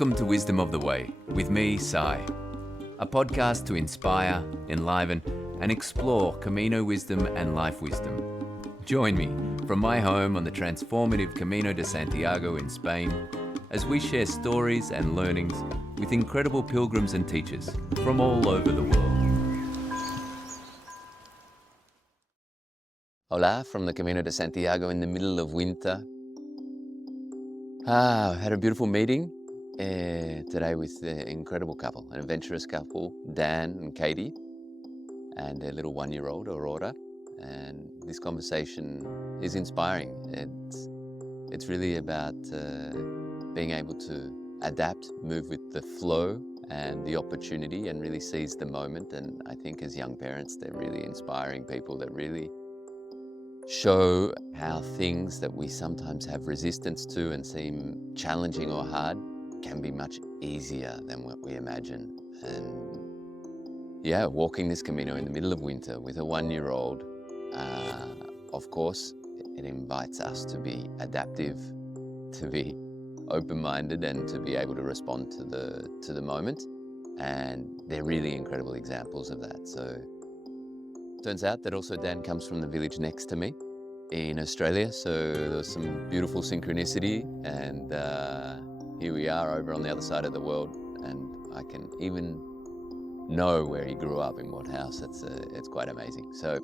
Welcome to Wisdom of the Way with me, Sai, a podcast to inspire, enliven, and explore Camino wisdom and life wisdom. Join me from my home on the transformative Camino de Santiago in Spain as we share stories and learnings with incredible pilgrims and teachers from all over the world. Hola from the Camino de Santiago in the middle of winter. I had a beautiful meeting today with an incredible couple, an adventurous couple, Dan and Katie, and their little one-year-old, Aurora. And this conversation is inspiring. It's really about being able to adapt, move with the flow and the opportunity, and really seize the moment. And I think as young parents, they're really inspiring people that really show how things that we sometimes have resistance to and seem challenging or hard can be much easier than what we imagine. And yeah, walking this Camino in the middle of winter with a one-year-old, of course, it invites us to be adaptive, to be open-minded, and to be able to respond to the moment. And they're really incredible examples of that. So turns out that also Dan comes from the village next to me in Australia, so there was some beautiful synchronicity, and here we are over on the other side of the world, and I can even know where he grew up, in what house. It's quite amazing. So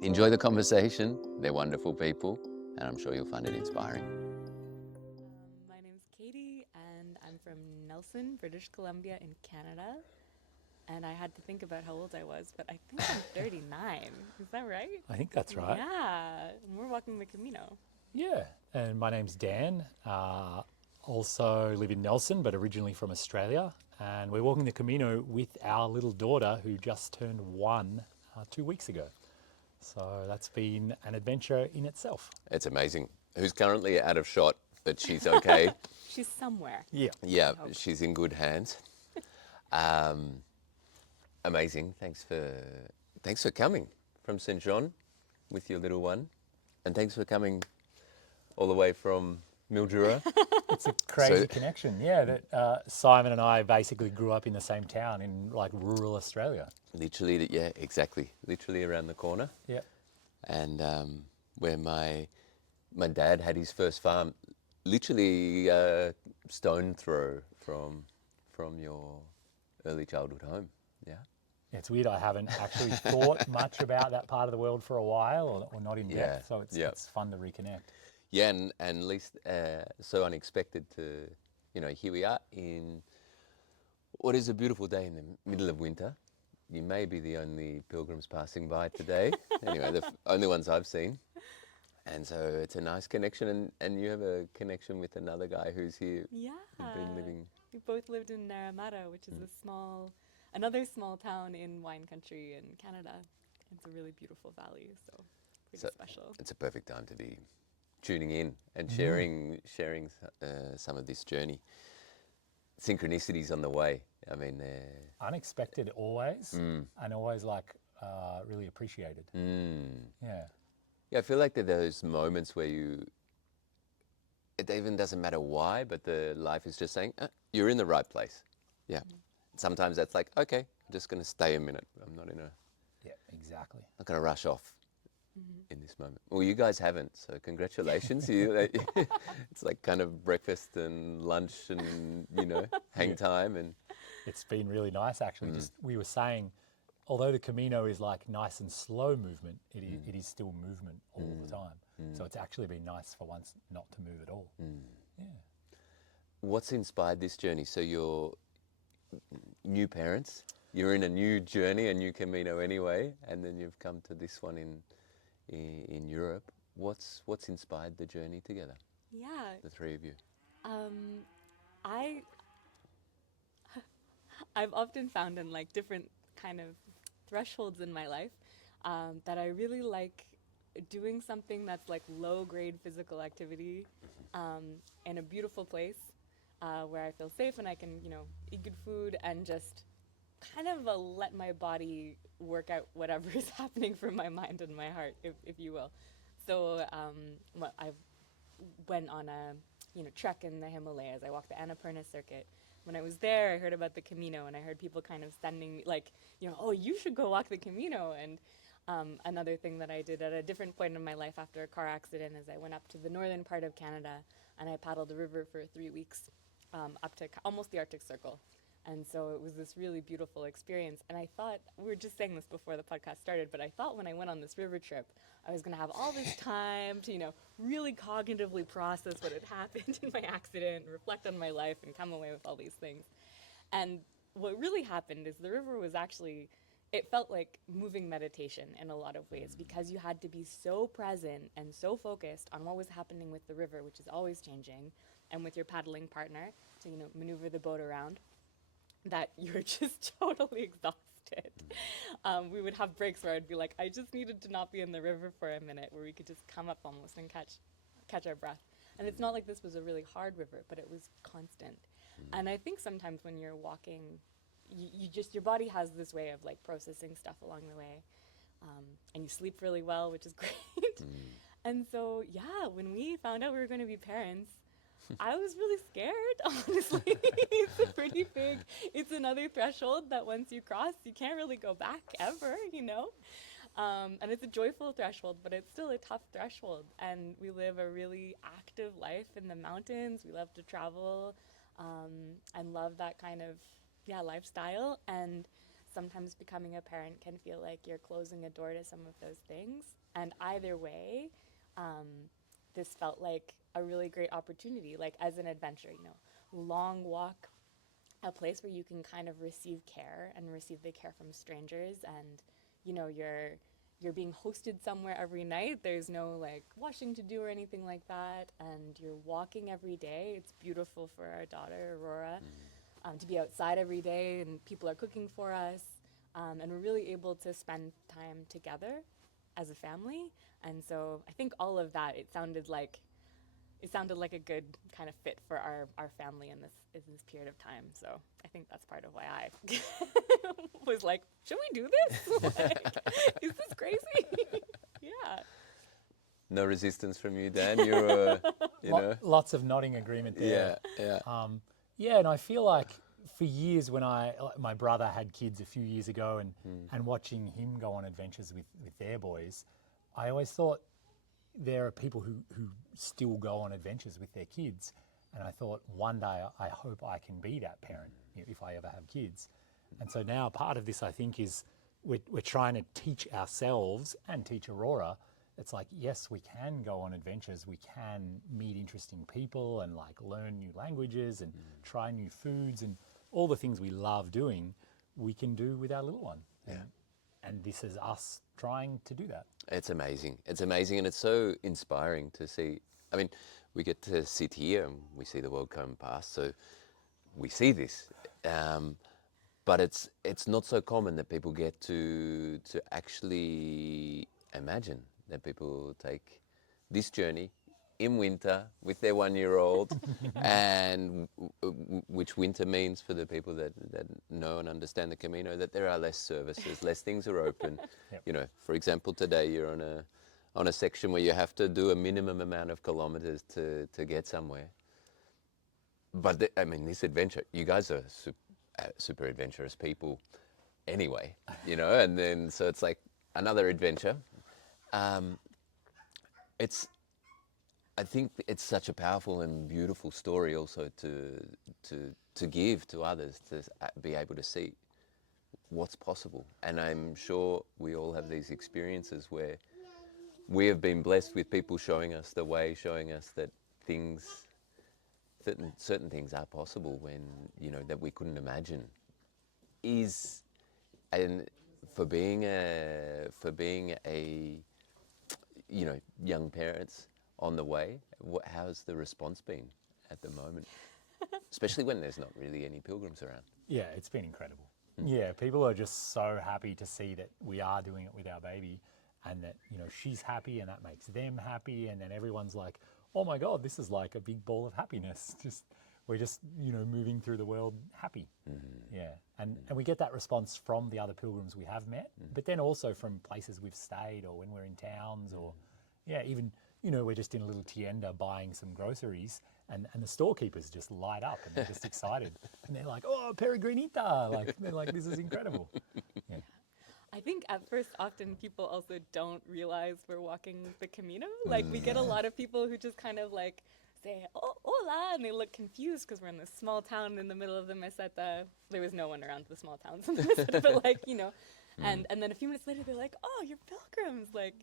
enjoy the conversation. They're wonderful people, and I'm sure you'll find it inspiring. My name's Katie, and I'm from Nelson, British Columbia in Canada. And I had to think about how old I was, but I think I'm 39. Is that right? I think that's right. Yeah, and we're walking the Camino. Yeah. And my name's Dan. Also live in Nelson, but originally from Australia. And we're walking the Camino with our little daughter who just turned 1 2 weeks ago. So that's been an adventure in itself. It's amazing. Who's currently out of shot, but she's okay. She's somewhere. Yeah. Yeah, she's in good hands. Amazing. Thanks for coming from St. John with your little one, and thanks for coming all the way from Mildura. It's a crazy connection. Yeah, that Simon and I basically grew up in the same town in like rural Australia. Literally, yeah, exactly. Literally around the corner. Yeah. And where my dad had his first farm, literally stone throw from your early childhood home. Yeah. It's weird. I haven't actually thought much about that part of the world for a while, or not in depth. So it's fun to reconnect. Yeah, and at least so unexpected to, here we are in what is a beautiful day in the middle of winter. You may be the only pilgrims passing by today. Anyway, the only ones I've seen. And so it's a nice connection, and you have a connection with another guy who's here. Yeah. Been living. We both lived in Naramata, which is another small town in wine country in Canada. It's a really beautiful valley, so pretty special. It's a perfect time to be tuning in and sharing some of this journey. Synchronicities on the way. I mean, Unexpected always, and always really appreciated. Yeah. Yeah, I feel like there are those moments where it even doesn't matter why, but the life is just saying, you're in the right place. Yeah. Sometimes that's like, okay, I'm just going to stay a minute. I'm not Yeah, exactly. not going to rush off in this moment. Well, you guys haven't, so congratulations. It's like kind of breakfast and lunch and, hang time. And It's been really nice, actually. Just we were saying, although the Camino is like nice and slow movement, it is still movement all the time. So it's actually been nice for once not to move at all. Yeah. What's inspired this journey? So you're new parents, you're in a new journey, a new Camino anyway, and then you've come to this one in Europe. What's inspired the journey together, Yeah. the three of you? I've often found in like different kind of thresholds in my life that I really like doing something that's like low grade physical activity in a beautiful place where I feel safe and I can, eat good food and just kind of let my body work out whatever is happening from my mind and my heart, if you will. So I went on a trek in the Himalayas. I walked the Annapurna circuit. When I was there, I heard about the Camino, and I heard people kind of sending me like, oh, you should go walk the Camino. And another thing that I did at a different point in my life after a car accident is I went up to the northern part of Canada and I paddled the river for 3 weeks up to almost the Arctic Circle. And so it was this really beautiful experience. And I thought, we were just saying this before the podcast started, but I thought when I went on this river trip, I was going to have all this time to, really cognitively process what had happened in my accident, reflect on my life, and come away with all these things. And what really happened is the river was actually, it felt like moving meditation in a lot of ways, because you had to be so present and so focused on what was happening with the river, which is always changing, and with your paddling partner to, maneuver the boat around, that you're just totally exhausted. We would have breaks where I'd be like, I just needed to not be in the river for a minute, where we could just come up almost and catch our breath. And it's not like this was a really hard river, but it was constant. And I think sometimes when you're walking, your body has this way of like processing stuff along the way. And you sleep really well, which is great. And so, yeah, when we found out we were going to be parents, I was really scared, honestly. It's another threshold that once you cross, you can't really go back ever, And it's a joyful threshold, but it's still a tough threshold. And we live a really active life in the mountains. We love to travel and love that kind of, lifestyle. And sometimes becoming a parent can feel like you're closing a door to some of those things. And either way, this felt like a really great opportunity, like as an adventure, long walk, a place where you can kind of receive care and receive the care from strangers, and you're being hosted somewhere every night. There's no like washing to do or anything like that, and you're walking every day. It's beautiful for our daughter Aurora to be outside every day, and people are cooking for us, and we're really able to spend time together as a family. And so I think all of that, it sounded like a good kind of fit for our family in this period of time. So I think that's part of why I was like, should we do this? Like, is this crazy? Yeah. No resistance from you, Dan. You're, Lots of nodding agreement there. Yeah. And I feel like for years when my brother had kids a few years ago, and watching him go on adventures with their boys, I always thought there are people who still go on adventures with their kids. And I thought one day I hope I can be that parent if I ever have kids. And so now part of this, I think, is we're trying to teach ourselves and teach Aurora. It's like, yes, we can go on adventures. We can meet interesting people and like learn new languages and try new foods, and all the things we love doing, we can do with our little one. And this is us trying to do that. It's amazing. It's amazing, and it's so inspiring to see. I mean, we get to sit here and we see the world come past, so we see this. But it's not so common that people get to actually imagine that people take this journey in winter with their 1-year-old, and which winter means for the people that know and understand the Camino, that there are less services, less things are open. Yep. For example, today you're on a section where you have to do a minimum amount of kilometers to get somewhere. But this adventure, you guys are super adventurous people anyway, and then so it's like another adventure. I think it's such a powerful and beautiful story also to give to others, to be able to see what's possible. And I'm sure we all have these experiences where we have been blessed with people showing us the way, showing us that certain things are possible when, that we couldn't imagine. And for being a young parents on the way, how's the response been at the moment? Especially when there's not really any pilgrims around. Yeah, it's been incredible. Yeah, people are just so happy to see that we are doing it with our baby, and that, she's happy and that makes them happy. And then everyone's like, oh my God, this is like a big ball of happiness. We're just, moving through the world happy. Yeah. And we get that response from the other pilgrims we have met, but then also from places we've stayed, or when we're in towns, or even, we're just in a little tienda buying some groceries, And the storekeepers just light up and they're just excited. And they're like, oh, Peregrinita. Like, they're like, this is incredible. Yeah. I think at first, often people also don't realize we're walking the Camino. Like, we get a lot of people who just kind of like say, oh, hola, and they look confused because we're in this small town in the middle of the Meseta. There was no one around the small towns in the Meseta, but like, you know, and then a few minutes later, they're like, oh, you're pilgrims. Like,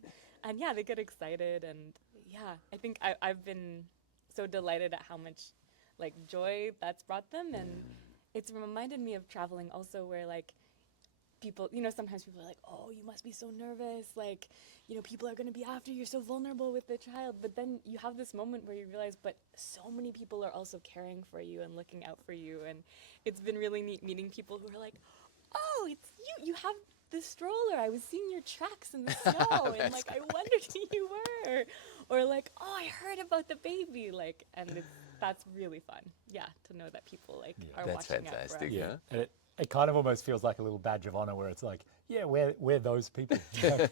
and yeah, they get excited. And yeah, I think I've been so delighted at how much like joy that's brought them. And it's reminded me of traveling also where like, people, you know, sometimes people are like, oh, you must be so nervous. Like, you know, people are going to be after you. You're so vulnerable with the child. But then you have this moment where you realize, but so many people are also caring for you and looking out for you. And it's been really neat meeting people who are like, oh, it's you. You have the stroller. I was seeing your tracks in the snow. And like, I wondered who you were. Or like, oh, I heard about the baby. Like, and that's really fun. Yeah, to know that people like are That's watching out for fantastic. us. Yeah. And it kind of almost feels like a little badge of honor where it's like, yeah, we're those people. You know,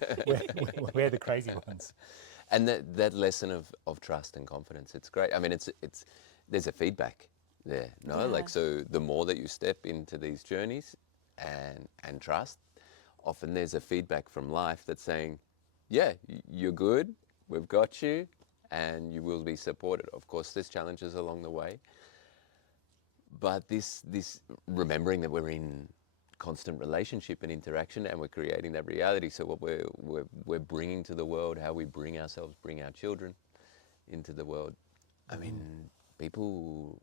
we're the crazy ones. And that lesson of trust and confidence, it's great. I mean, it's there's a feedback there, no? Yeah. Like, so the more that you step into these journeys and trust, often there's a feedback from life that's saying, yeah, you're good, we've got you, and you will be supported. Of course, there's challenges along the way, but this remembering that we're in constant relationship and interaction, and we're creating that reality. So what we're bringing to the world, how we bring ourselves, bring our children into the world. I mean, people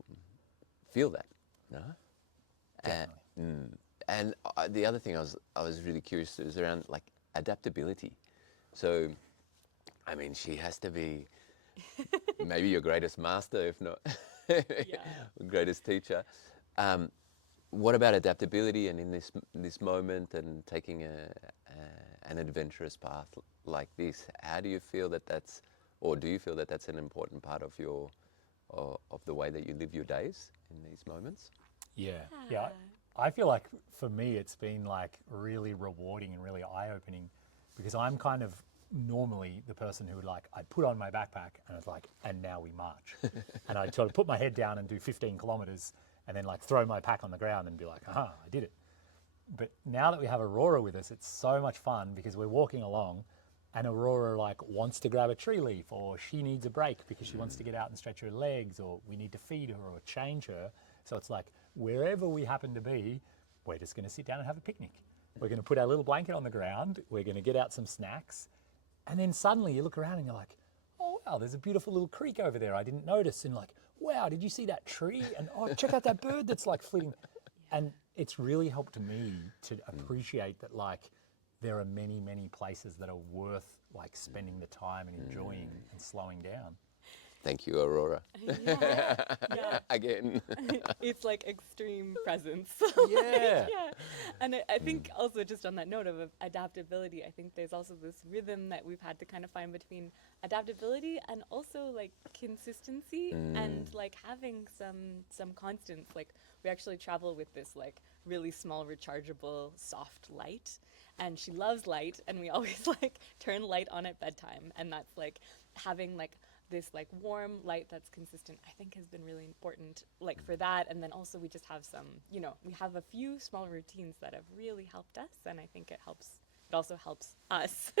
feel that, no? And the other thing I was really curious is around like adaptability. So, I mean, she has to be maybe your greatest master, if not greatest teacher. What about adaptability and in this moment and taking an adventurous path like this? How do you feel that that's, or do you feel that that's an important part of your of the way that you live your days in these moments? Yeah. I feel like for me it's been like really rewarding and really eye-opening because I'm kind of normally the person who would like, I'd put on my backpack and it's like, and now we march. And I'd sort of put my head down and do 15 kilometers and then like throw my pack on the ground and be like, aha, I did it. But now that we have Aurora with us, it's so much fun because we're walking along and Aurora like wants to grab a tree leaf or she needs a break because she wants to get out and stretch her legs or we need to feed her or change her. So it's like wherever we happen to be, we're just going to sit down and have a picnic. We're going to put our little blanket on the ground. We're going to get out some snacks. And then suddenly you look around and you're like, oh, wow, there's a beautiful little creek over there. I didn't notice. And like, wow, did you see that tree? And oh, check out that bird that's like flitting. And it's really helped me to appreciate that like there are many, many places that are worth like spending the time and enjoying and slowing down. Thank you, Aurora. Yeah. Again. It's like extreme presence. Yeah. Yeah. And I think also just on that note of adaptability, I think there's also this rhythm that we've had to kind of find between adaptability and also like consistency and like having some constants. Like we actually travel with this like really small rechargeable soft light and she loves light and we always like turn light on at bedtime and that's like having like this like warm light that's consistent I think has been really important like for that. And then also we just have some, you know, we have a few small routines that have really helped us and I think it also helps us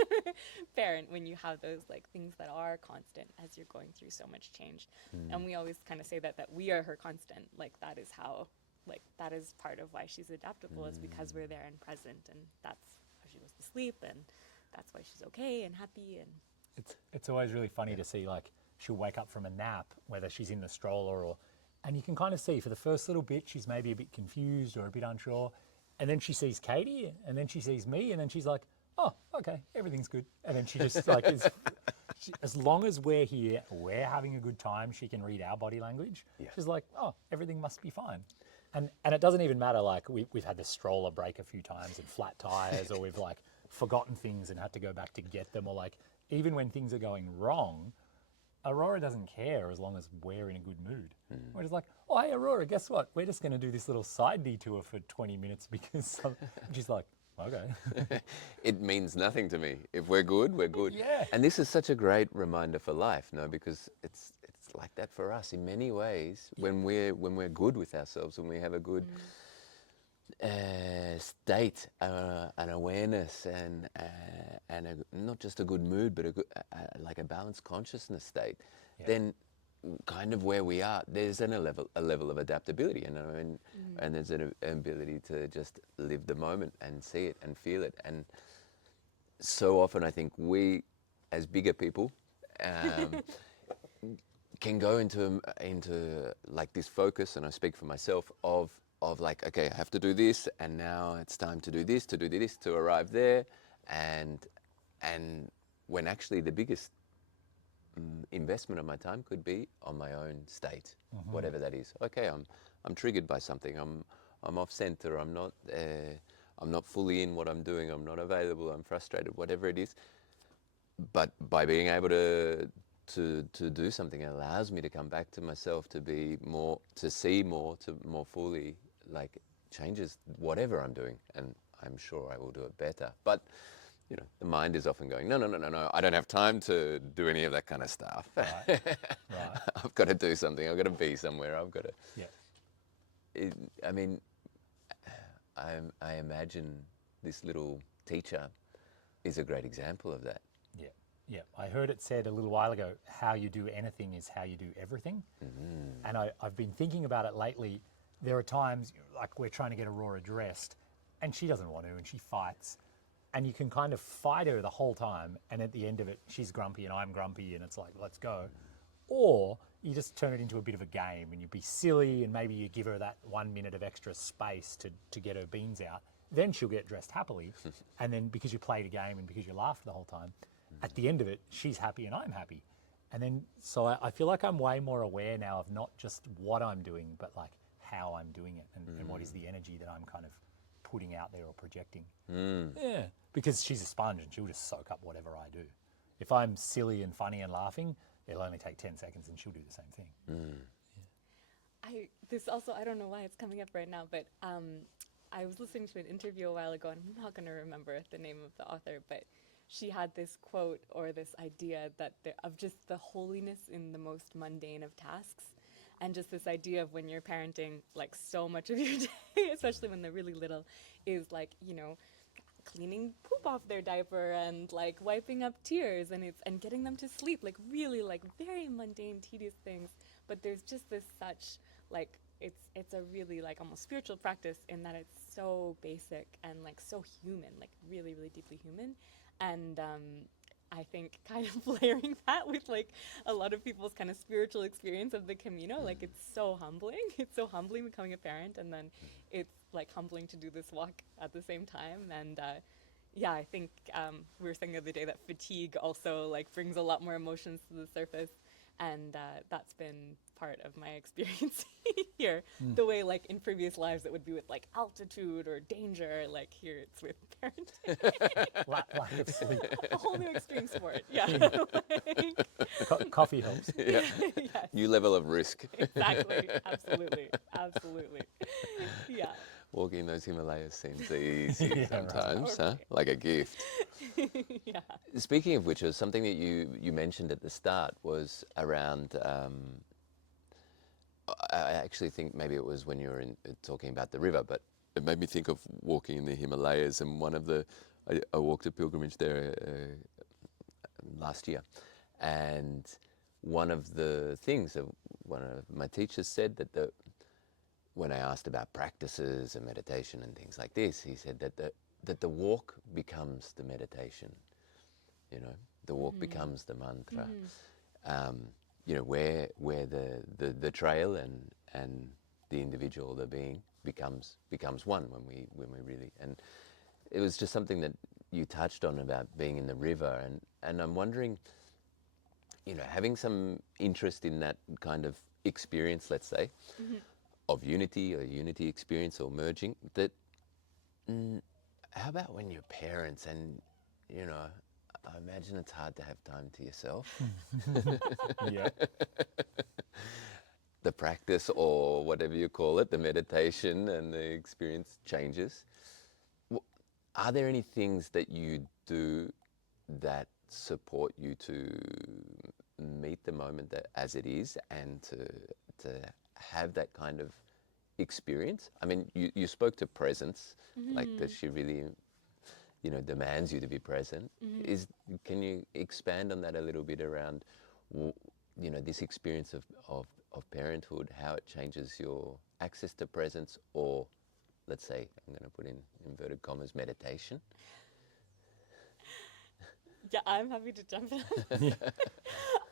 parent when you have those like things that are constant as you're going through so much change. And we always kind of say that we are her constant, like that is how, like that is part of why she's adaptable is because we're there and present and that's how she goes to sleep and that's why she's okay and happy. And It's always really funny to see like she'll wake up from a nap, whether she's in the stroller or, and you can kind of see for the first little bit she's maybe a bit confused or a bit unsure, and then she sees Katie, and then she sees me, and then she's like, oh, okay, everything's good, and then she just like as long as we're here, we're having a good time. She can read our body language. Yeah. She's like, oh, everything must be fine. And it doesn't even matter, like we've had the stroller break a few times and flat tires, or we've like forgotten things and had to go back to get them, or like even when things are going wrong, Aurora doesn't care as long as we're in a good mood. We're just like, oh, hey, Aurora, guess what? We're just going to do this little side detour for 20 minutes because she's like, okay. It means nothing to me. If we're good, we're good. Yeah. And this is such a great reminder for life, no? Because it's like that for us in many ways. When we're good with ourselves, when we have a good state, an awareness, and not just a good mood, but a good, like a balanced consciousness state, then kind of where we are, there's a level of adaptability, and there's an ability to just live the moment and see it and feel it. And so often I think we, as bigger people, can go into like this focus, and I speak for myself, of like, okay, I have to do this, and now it's time to do this, to arrive there, and when actually the biggest investment of my time could be on my own state, whatever that is. Okay, I'm triggered by something. I'm off center. I'm not fully in what I'm doing. I'm not available. I'm frustrated. Whatever it is. But by being able to do something, it allows me to come back to myself, to be more, to see more, to more fully, like, changes whatever I'm doing, and I'm sure I will do it better. But you know, the mind is often going, no, I don't have time to do any of that kind of stuff. Right. I've got to do something. I've got to be somewhere. I've got to. Yeah. I mean, I imagine this little teacher is a great example of that. Yeah. Yeah. I heard it said a little while ago, how you do anything is how you do everything. And I've been thinking about it lately. There are times, like, we're trying to get Aurora dressed, and she doesn't want to, and she fights. And you can kind of fight her the whole time, and at the end of it, she's grumpy and I'm grumpy, and it's like, let's go. Or you just turn it into a bit of a game, and you be silly, and maybe you give her that 1 minute of extra space to get her beans out. Then she'll get dressed happily, and then because you played a game and because you laughed the whole time, at the end of it, she's happy and I'm happy. And then, so I feel like I'm way more aware now of not just what I'm doing, but like how I'm doing it, and what is the energy that I'm kind of putting out there or projecting. Yeah, because she's a sponge and she'll just soak up whatever I do. If I'm silly and funny and laughing, it'll only take 10 seconds and she'll do the same thing. I don't know why it's coming up right now, but I was listening to an interview a while ago, and I'm not going to remember the name of the author, but she had this quote or this idea that of just the holiness in the most mundane of tasks. And just this idea of when you're parenting, like, so much of your day, especially when they're really little, is like, you know, cleaning poop off their diaper and like wiping up tears and getting them to sleep, like really like very mundane, tedious things. But there's just this such like it's a really like almost spiritual practice in that it's so basic and like so human, like really, really deeply human. And I think kind of layering that with like a lot of people's kind of spiritual experience of the Camino, like it's so humbling. It's so humbling becoming a parent, and then it's like humbling to do this walk at the same time. And yeah, I think we were saying the other day that fatigue also like brings a lot more emotions to the surface, and that's been part of my experience here. The way like in previous lives it would be with like altitude or danger, like here it's with parenting. Lack of sleep. A whole new extreme sport. Yeah. Coffee helps. Yeah. Yes, New level of risk. exactly. Absolutely. Absolutely. Yeah. Walking those Himalayas seems easy Yeah, right. sometimes, huh? Like a gift. Yeah. Speaking of which, was something that you mentioned at the start was around. I actually think maybe it was when you were talking about the river, but it made me think of walking in the Himalayas. And one of the, I walked a pilgrimage there last year, and one of the things that one of my teachers said that when I asked about practices and meditation and things like this, he said that the walk becomes the meditation. You know, the walk becomes the mantra. You know, where the trail and the individual, the being, becomes one when we really. And it was just something that you touched on about being in the river, and I'm wondering, you know, having some interest in that kind of experience, let's say, of unity, or unity experience, or merging, that how about when you're parents and, you know, I imagine it's hard to have time to yourself. Yeah. The practice, or whatever you call it, the meditation and the experience changes. Are there any things that you do that support you to meet the moment that as it is, and to have that kind of experience. I mean, you spoke to presence, like that she really, demands you to be present. Can you expand on that a little bit around, this experience of parenthood, how it changes your access to presence, or let's say, I'm going to put in inverted commas, meditation? Yeah, I'm happy to jump in.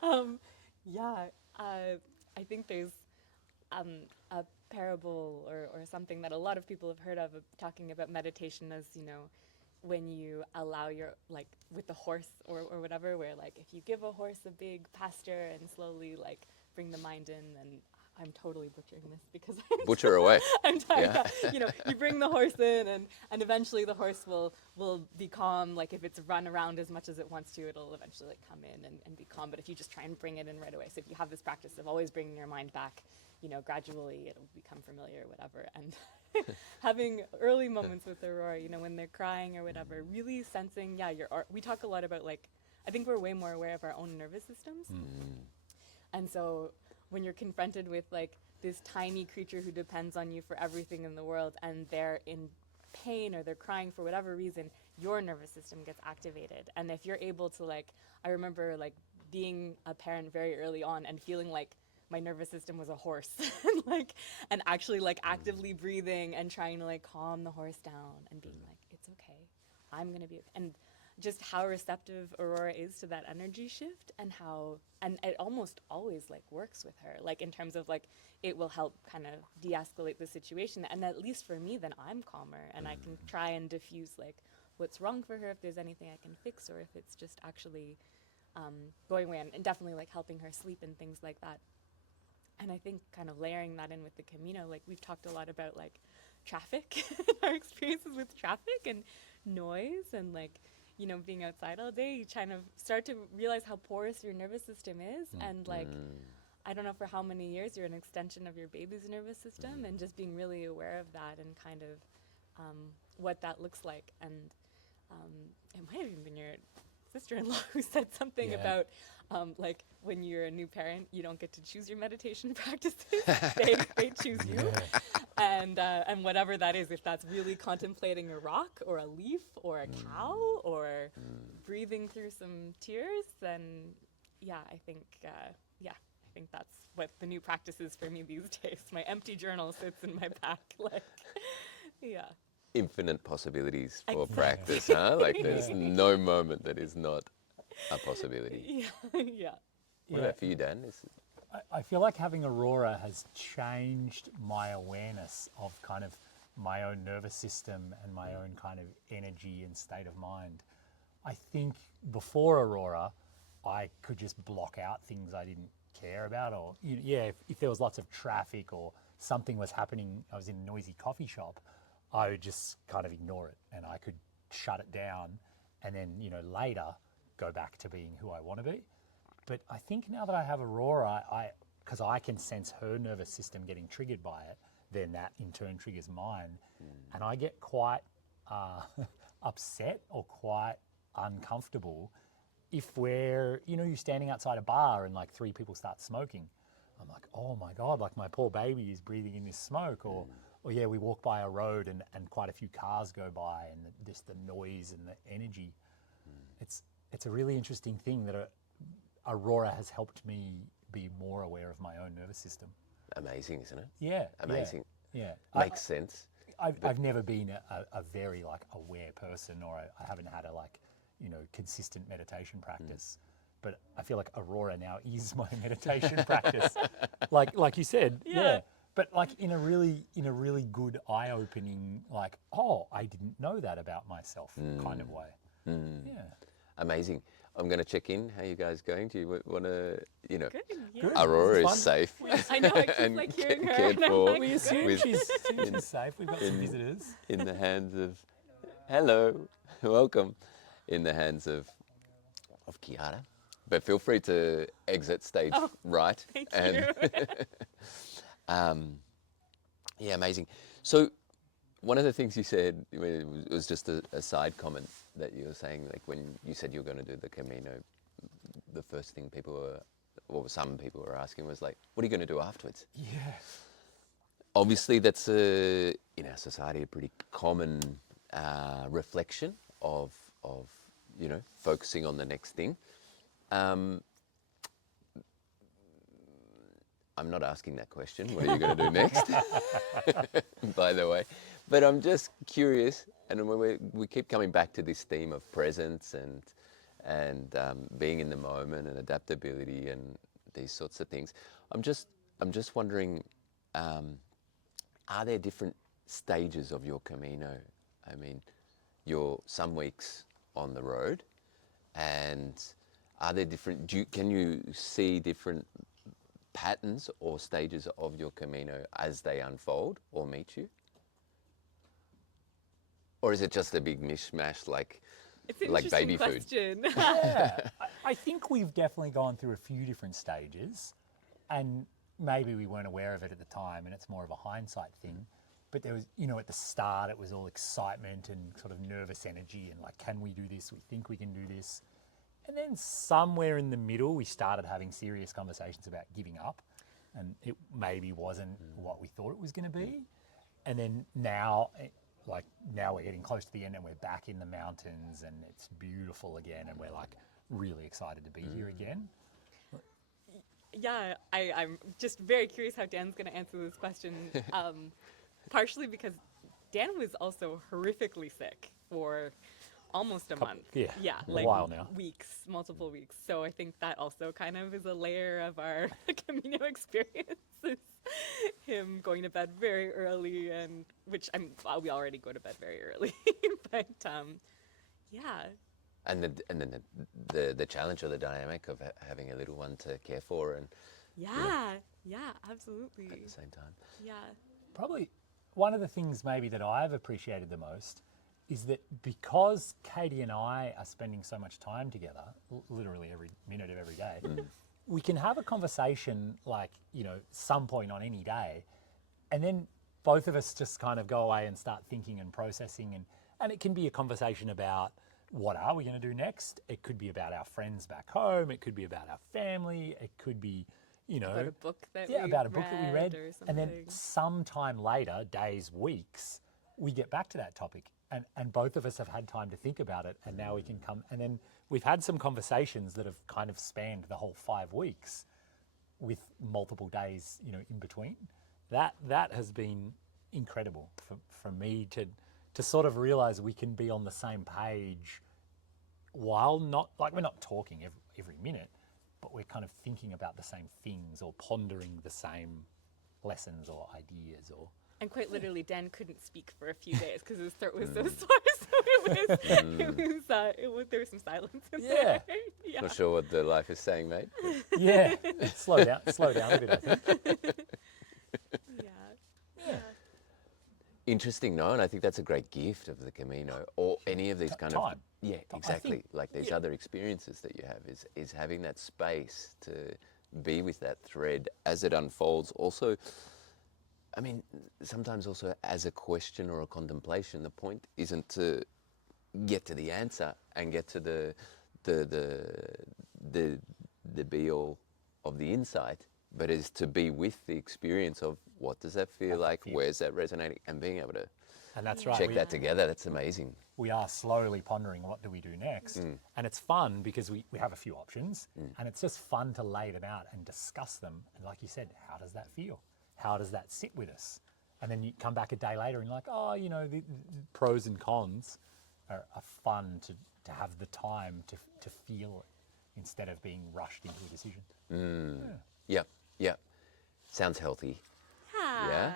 um, yeah, I think there's a parable or something that a lot of people have heard of talking about meditation as, when you allow your, like with the horse or whatever, where like if you give a horse a big pasture and slowly like bring the mind in, and I'm totally butchering this because Butcher away. I'm tired. Yeah. Yeah. You bring the horse in, and eventually the horse will be calm. Like if it's run around as much as it wants to, it'll eventually like come in and be calm. But if you just try and bring it in right away, so if you have this practice of always bringing your mind back, gradually it'll become familiar or whatever. And having early moments with Aurora, when they're crying or whatever, really sensing, we talk a lot about like, I think we're way more aware of our own nervous systems. And so when you're confronted with like this tiny creature who depends on you for everything in the world, and they're in pain or they're crying for whatever reason, your nervous system gets activated. And if you're able to I remember like being a parent very early on and feeling like my nervous system was a horse and actually like actively breathing and trying to like calm the horse down and being like, it's okay, I'm gonna be okay. And just how receptive Aurora is to that energy shift, and it almost always like works with her, like in terms of like it will help kind of de-escalate the situation, and at least for me then I'm calmer and I can try and diffuse like what's wrong for her, if there's anything I can fix, or if it's just actually going away, and definitely like helping her sleep and things like that. And I think kind of layering that in with the Camino, like we've talked a lot about like traffic, our experiences with traffic and noise, and like, being outside all day, you kind of start to realize how porous your nervous system is. And like, I don't know for how many years you're an extension of your baby's nervous system, and just being really aware of that and kind of what that looks like. And it might have even been your sister-in-law who said something about like when you're a new parent, you don't get to choose your meditation practices. they choose you. And whatever that is, if that's really contemplating a rock or a leaf or a cow or breathing through some tears, then I think that's what the new practice is for me these days. My empty journal sits in my back, Infinite possibilities for Exactly. practice, huh? Like there's no moment that is not a possibility. Yeah. What about for you, Dan? I feel like having Aurora has changed my awareness of kind of my own nervous system and my own kind of energy and state of mind. I think before Aurora, I could just block out things I didn't care about, or if there was lots of traffic or something was happening, I was in a noisy coffee shop, I would just kind of ignore it and I could shut it down, and then later go back to being who I want to be. But I think now that I have Aurora, because I can sense her nervous system getting triggered by it, then that in turn triggers mine, and I get quite upset or quite uncomfortable if you're standing outside a bar and like 3 people start smoking. I'm like, oh my God, like my poor baby is breathing in this smoke. Or we walk by a road and quite a few cars go by, and just the noise and the energy. It's a really interesting thing that Aurora has helped me be more aware of my own nervous system. Amazing, isn't it? Yeah. Amazing. Yeah. Makes sense. I've never been a very like aware person, or I haven't had a consistent meditation practice. But I feel like Aurora now is my meditation practice. Like you said, yeah. But like in a really good eye-opening, like, oh, I didn't know that about myself kind of way. Yeah. Amazing. I'm going to check in. How you guys going? Do you want to, Good. Yeah. Aurora This is is safe. I know. I keep and like hearing her. cared And I'm for like, We assume with- she's safe. We've got some visitors. in the hands of, hello, welcome, in the hands of Kiara. But feel free to exit stage right. Thank and you. Yeah, amazing. So one of the things you said, it was just a side comment that you were saying, like when you said you were going to do the Camino, the first thing people were or some people were asking was like, what are you going to do afterwards? Yeah. Obviously, that's in our society a pretty common reflection of focusing on the next thing. I'm not asking that question. What are you going to do next? By the way, but I'm just curious, and we keep coming back to this theme of presence and being in the moment and adaptability and these sorts of things. I'm just wondering, are there different stages of your Camino? I mean, you're some weeks on the road, and are there different? Can you see different patterns or stages of your Camino as they unfold or meet you? Or is it just a big mishmash like It's an like interesting baby food? question. Yeah, I think we've definitely gone through a few different stages, and maybe we weren't aware of it at the time, and it's more of a hindsight thing. But there was, at the start, it was all excitement and sort of nervous energy, and like, can we do this? We think we can do this. And then somewhere in the middle, we started having serious conversations about giving up, and it maybe wasn't what we thought it was going to be. And then now, now we're getting close to the end, and we're back in the mountains, and it's beautiful again, and we're like really excited to be here again. Yeah, I'm just very curious how Dan's going to answer this question. Partially because Dan was also horrifically sick for almost a month. Yeah, a like while now. weeks, multiple weeks. So I think that also kind of is a layer of our Camino experience. Is him going to bed very early, and which we already go to bed very early, but yeah. And then the challenge or the dynamic of having a little one to care for and Yeah, absolutely. at the same time. Yeah. Probably one of the things maybe that I've appreciated the most is that because Katie and I are spending so much time together, literally every minute of every day, we can have a conversation like, some point on any day, and then both of us just kind of go away and start thinking and processing, and it can be a conversation about what are we going to do next? It could be about our friends back home, it could be about our family, it could be, About a book that about a book that we read, or and then something. sometime later, days, weeks, we get back to that topic, and both of us have had time to think about it, and now we can come, and then we've had some conversations that have kind of spanned the whole 5 weeks with multiple days, in between. That has been incredible for me to sort of realize we can be on the same page while not, like, we're not talking every minute, but we're kind of thinking about the same things or pondering the same lessons or ideas or. And quite literally, Dan couldn't speak for a few days because his throat was so sore. So there was some silence in there. Yeah. Not sure what the life is saying, mate. Yeah, slow down a bit, I think. Yeah. Interesting, no, and I think that's a great gift of the Camino or any of these kind of Time. exactly, like these other experiences that you have is having that space to be with that thread as it unfolds. Also, I mean, sometimes also as a question or a contemplation, the point isn't to get to the answer and get to the be all of the insight, but is to be with the experience of what does that feel like, where's that resonating, and being able to And that's right. check that together. That's amazing. We are slowly pondering what do we do next. And it's fun because we have a few options, and it's just fun to lay them out and discuss them. And like you said, how does that feel? How does that sit with us? And then you come back a day later and you're like, oh, the pros and cons are fun to have the time to feel it instead of being rushed into a decision. Yep. Sounds healthy. Yeah.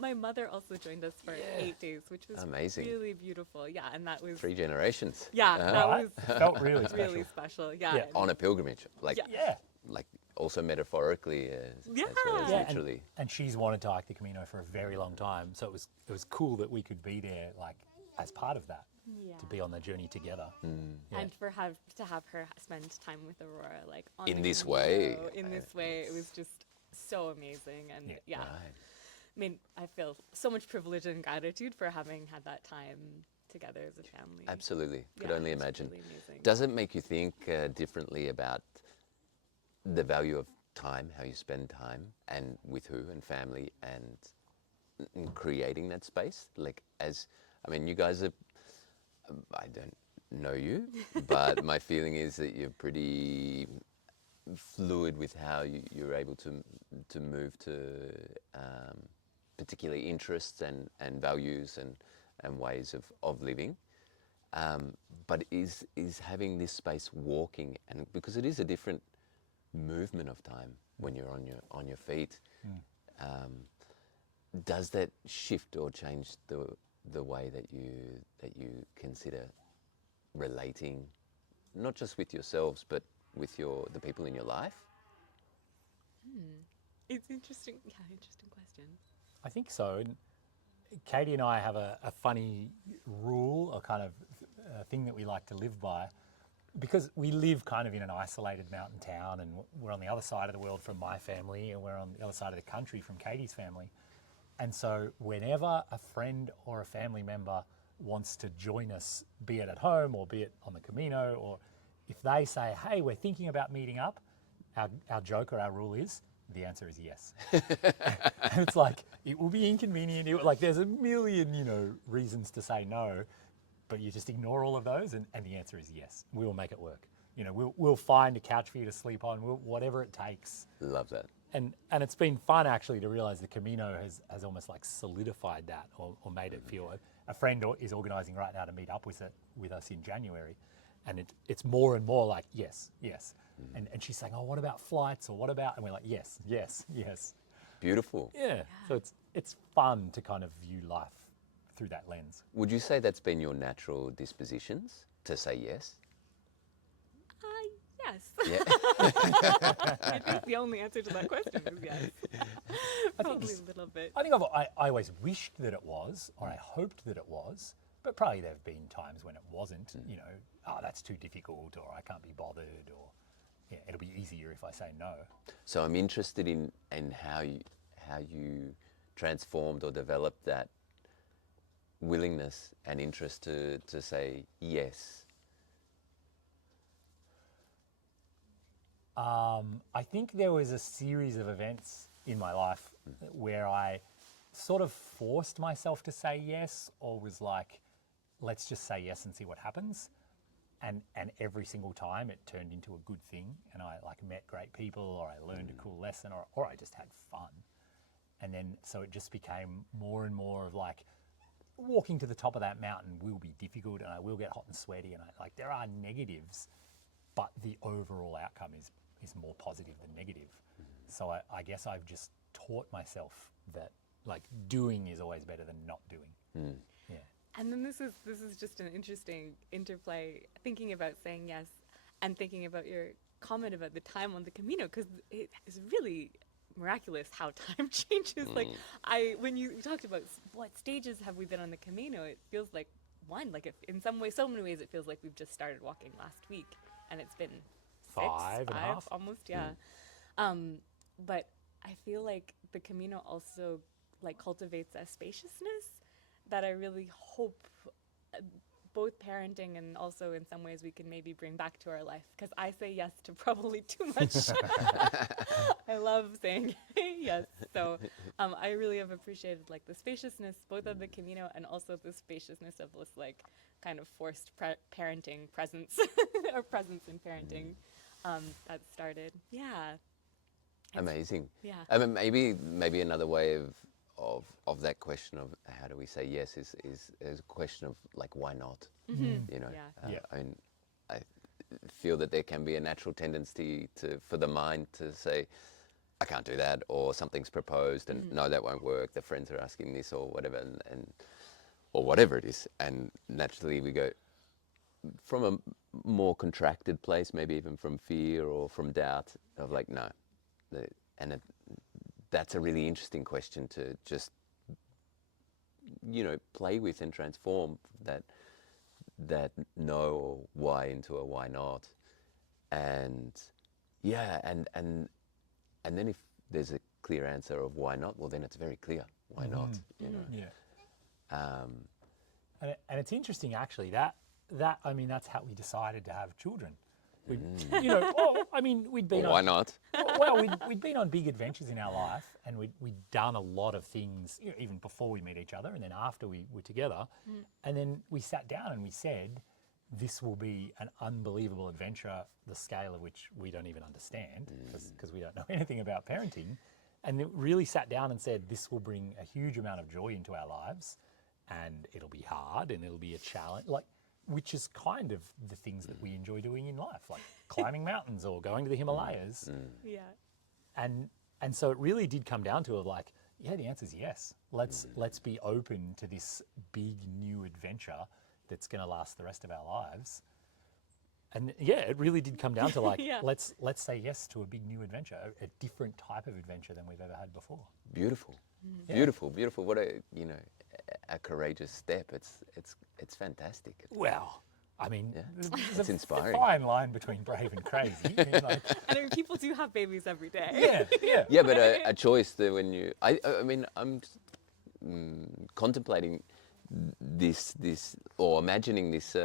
My mother also joined us for 8 days, which was Amazing. really beautiful. Yeah, and that was 3 generations. yeah, that was Felt really special. really special. Yeah. Yeah. On a pilgrimage, like Yeah. like also metaphorically as well as Yeah. literally. And she's wanted to hike the Camino for a very long time, so it was cool that we could be there, like, as part of that, to be on the journey together. Yeah. And to have her spend time with Aurora, like on In the this Camino, way. in this way, it was just so amazing. And yeah, Right. I mean, I feel so much privilege and gratitude for having had that time together as a family. Absolutely. Could Yeah, only it's imagine. really amazing. Does it make you think differently about the value of time, how you spend time, and with who, and family, and in creating that space. Like, as I mean, you guys are. I don't know you, but my feeling is that you're pretty fluid with how you're able to move to particularly interests and values and ways of living. But is having this space walking, and because it is a different movement of time when you're on your feet, does that shift or change the way that you consider relating, not just with yourselves but with the people in your life? It's interesting. Yeah, interesting question. I think so. And Katie and I have a funny rule, a kind of thing that we like to live by, because we live kind of in an isolated mountain town, and we're on the other side of the world from my family, and we're on the other side of the country from Katie's family. And so whenever a friend or a family member wants to join us, be it at home or be it on the Camino, or if they say, hey, we're thinking about meeting up, our joke or our rule is, the answer is yes. And it's like, it will be inconvenient. Like, there's a million, reasons to say no, but you just ignore all of those, and the answer is yes. We will make it work. We'll find a couch for you to sleep on, whatever it takes. Love that. And it's been fun actually to realize the Camino has almost like solidified that, or made it feel. A friend is organising right now to meet up with us in January, and it's more and more like yes. And she's saying, oh, what about flights, or what about? And we're like, yes. Beautiful. Yeah. So it's fun to kind of view life through that lens. Would you say that's been your natural dispositions to say yes? Yes. Yeah. I think the only answer to that question is yes. Probably a little bit. I think I always wished that it was, or I hoped that it was, but probably there have been times when it wasn't. Oh, that's too difficult, or I can't be bothered, or yeah, it'll be easier if I say no. So I'm interested in how you transformed or developed that willingness and interest to say yes. I think there was a series of events in my life where I sort of forced myself to say yes, or was like, let's just say yes and see what happens. And every single time it turned into a good thing, and I like met great people, or I learned a cool lesson, or I just had fun. And then so it just became more and more of like, walking to the top of that mountain will be difficult, and I will get hot and sweaty, and there are negatives, but the overall outcome is more positive than negative. So I guess I've just taught myself that like doing is always better than not doing. Yeah. And then this is just an interesting interplay, thinking about saying yes and thinking about your comment about the time on the Camino, because it is really miraculous how time changes. Like when you talked about what stages have we been on the Camino, it feels like one. Like in so many ways, it feels like we've just started walking last week, and it's been five and a half almost, yeah. But I feel like the Camino also like cultivates a spaciousness that I really hope both parenting and also in some ways we can maybe bring back to our life, because I say yes to probably too much. I love saying yes. So I really have appreciated like the spaciousness both of the Camino and also the spaciousness of this like kind of forced parenting presence or presence in parenting that started. Yeah. Amazing. Yeah. I mean, maybe another way of that question of how do we say yes is a question of like, why not? Yeah. I mean, I feel that there can be a natural tendency for the mind to say, I can't do that, or something's proposed and no, that won't work. The friends are asking this or whatever, and or whatever it is, and naturally we go from a more contracted place, maybe even from fear or from doubt of like, no. That's a really interesting question to just, play with and transform that no or why into a why not. And yeah, and then if there's a clear answer of why not, well then it's very clear why not. Yeah. And it's interesting actually that I mean that's how we decided to have children. We, you know, I mean, we'd been Well, why on, not? well, we'd been on big adventures in our life, and we'd done a lot of things, you know, even before we met each other, and then after we were together, and then we sat down and we said, this will be an unbelievable adventure, the scale of which we don't even understand, because we don't know anything about parenting, and it really sat down and said, this will bring a huge amount of joy into our lives, and it'll be hard, and it'll be a challenge, like, which is kind of the things that we enjoy doing in life, like climbing mountains or going to the Himalayas. Yeah. And so it really did come down to like, yeah, the answer is yes. Let's be open to this big new adventure that's going to last the rest of our lives. And yeah, it really did come down to like, Yeah. let's say yes to a big new adventure, a different type of adventure than we've ever had before. Beautiful, beautiful, beautiful. What a a courageous step. It's fantastic. Wow. I mean, It's there's a inspiring. fine line between brave and crazy. I mean, like, And I mean, people do have babies every day. yeah. Yeah, but a choice that when you, I mean, I'm contemplating this or imagining this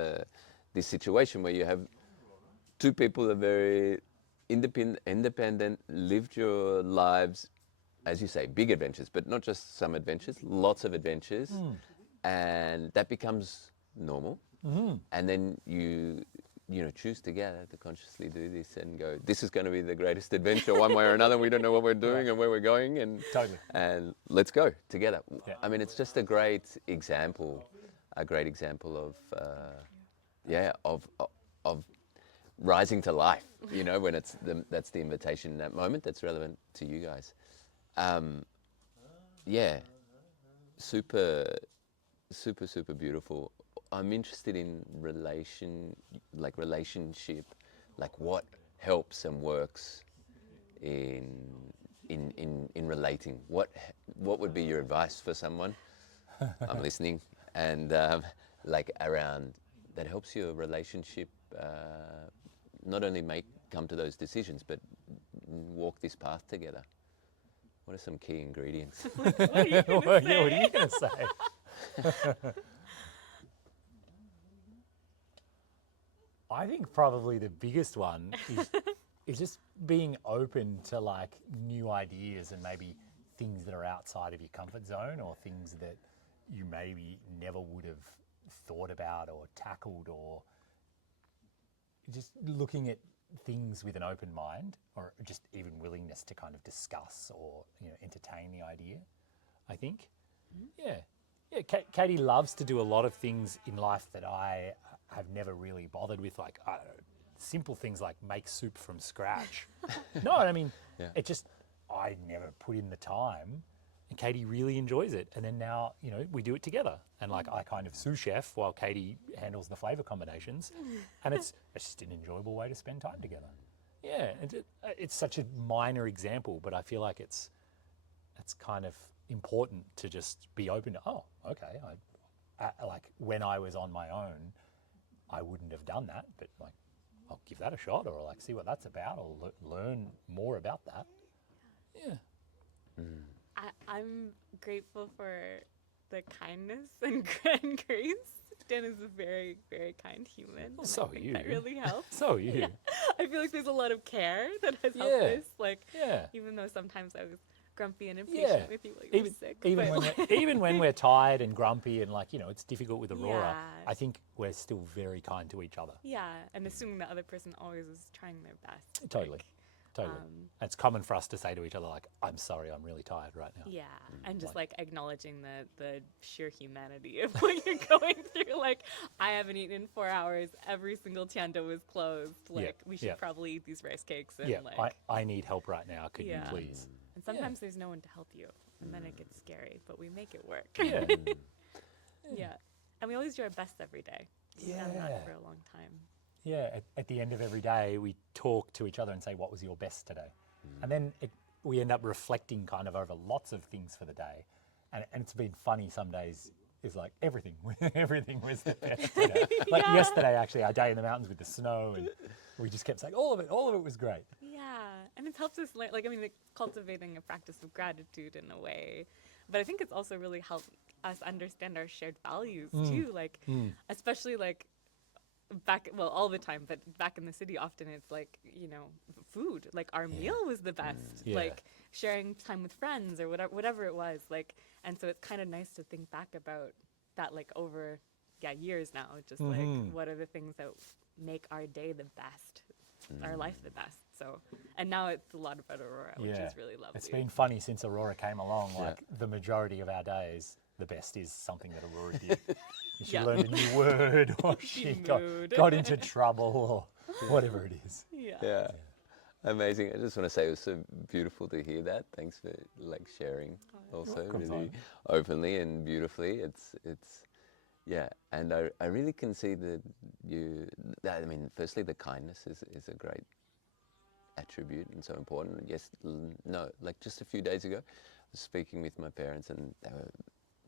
this situation where you have two people that are very independent, lived your lives, as you say, big adventures, but not just some adventures, lots of adventures, and that becomes normal. And then you choose together to consciously do this and go, this is going to be the greatest adventure one way or another. We don't know what we're doing and where we're going, and Totally. and let's go together. Yeah. I mean, it's just a great example of of rising to life. You know, when that's the invitation in that moment that's relevant to you guys. Yeah, super beautiful. I'm interested in relationship, like what helps and works in relating. What would be your advice for someone? I'm listening, and like around that helps your relationship not only come to those decisions, but walk this path together. What are some key ingredients? What are you gonna Well, say? yeah, what are you going to say? I think probably the biggest one is just being open to like new ideas and maybe things that are outside of your comfort zone or things that you maybe never would have thought about or tackled, or just looking at things with an open mind, or just even willingness to kind of discuss or entertain the idea, I think. Yeah. Katie loves to do a lot of things in life that I have never really bothered with, like I don't know, simple things like make soup from scratch. No, I mean, it just, I never put in the time, and Katie really enjoys it. And then now, we do it together, and like I kind of sous chef while Katie handles the flavor combinations, and it's just an enjoyable way to spend time together. Yeah, it's such a minor example, but I feel like it's kind of important to just be open to, oh, okay, I like when I was on my own, I wouldn't have done that, but like I'll give that a shot, or like see what that's about, or learn more about that. Yeah. I'm grateful for the kindness and grace. Dan is a very, very kind human. Well, and so I are think you. that really helps. So are you. Yeah. I feel like there's a lot of care that has helped Yeah. this. Like, Yeah. even though sometimes I was grumpy and impatient Yeah. with you while you were sick. Even but when even when we're tired and grumpy and like it's difficult with Aurora, Yeah. I think we're still very kind to each other. yeah, and assuming the other person always is trying their best. Totally. Like, Totally. And it's common for us to say to each other like, "I'm sorry, I'm really tired right now." yeah, and just like acknowledging the sheer humanity of what you're going through. Like, I haven't eaten in 4 hours. Every single tienda was closed. Like, we should yeah. probably eat these rice cakes. And Yeah, like, I need help right now. Could you Yeah. please? and sometimes there's no one to help you, and then it gets scary. But we make it work. Yeah. yeah, and we always do our best every day. We've done Yeah. that for a long time. Yeah, at the end of every day, we talk to each other and say, what was your best today? And then we end up reflecting kind of over lots of things for the day. And it's been funny some days. It's like everything was the best today. Like Yeah. yesterday, actually, our day in the mountains with the snow, and we just kept saying, all of it was great. Yeah, and it helps us learn, like cultivating a practice of gratitude in a way. But I think it's also really helped us understand our shared values too. Like, especially like well, all the time, but back in the city, often it's like, food. Like our meal was the best. Yeah. Like sharing time with friends or whatever it was. Like, and so it's kind of nice to think back about that, like over, years now. Just like what are the things that make our day the best, our life the best. So, and now it's a lot about Aurora, which is really lovely. It's been funny since Aurora came along. Like the majority of our days, the best is something that Aurora did. She Yeah. learned a new word, or she Mood. got into trouble, or whatever it is. Yeah. Amazing. I just want to say it was so beautiful to hear that. Thanks for like sharing also welcome, really Simon. openly and beautifully. It's and I really can see I mean, firstly the kindness is a great attribute and so important. Yes, no, like just a few days ago, I was speaking with my parents and